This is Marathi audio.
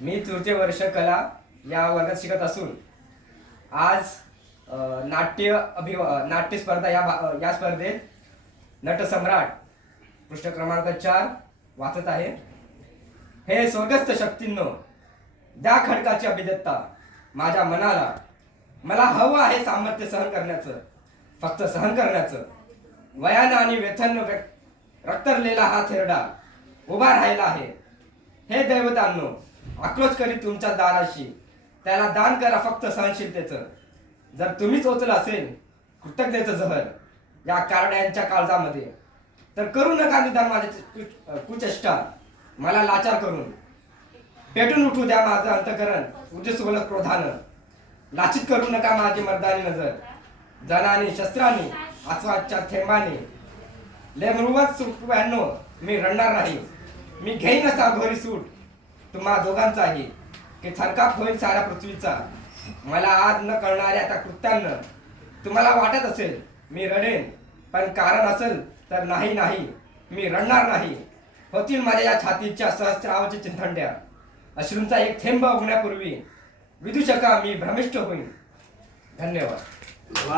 मी तृतीय वर्ष कला या वर्गात शिकत असून आज नाट्य स्पर्धा या स्पर्धेत नटसम्राट पृष्ठ क्रमांक 4 वाचत आहे। हे स्वर्गस्थ शक्तींनो, द्या खडकाची अभिदत्ता माझ्या मनाला। मला हवं आहे सामर्थ्य सहन करण्याचं, फक्त सहन करण्याचं। वयानं आणि व्यथन रक्तरलेला हा थेरडा उभा राहिला आहे। हे दैवतांनो, आक्रोश करी तुमच्या दाराशी, त्याला दान करा फक्त सहनशीलतेचं। जर तुम्हीच ओतलं असेल कृतज्ञतेचं जहर या कारड्यांच्या काळजामध्ये, तर करू नका निदान माझे कुचेष्टा मला लाचार करून। पेटून उठू द्या माझं अंतकरण उज्ज्वल क्रोधानं। लाचित करू नका माझी मर्दानी नजर, जनानी शस्त्रांनी आस्वादच्या थेंबाने। लेमरुवत सुटव्यांनो मी रडणार नाही, मी घेईन साधोरी सूट तुम्हा दोघांचाही, की थरकाप होईल साऱ्या पृथ्वीचा। मला आज न कळणाऱ्या त्या कृत्यांना तुम्हाला वाटत असेल मी रडेन, पण कारण असेल तर नाही मी रडणार नाही। होतील माझ्या या छातीच्या सहस्रावची चिंथंड्या, अश्रूंचा एक थेंब उगण्यापूर्वी विदूषका मी भ्रमिष्ठ होईन। धन्यवाद।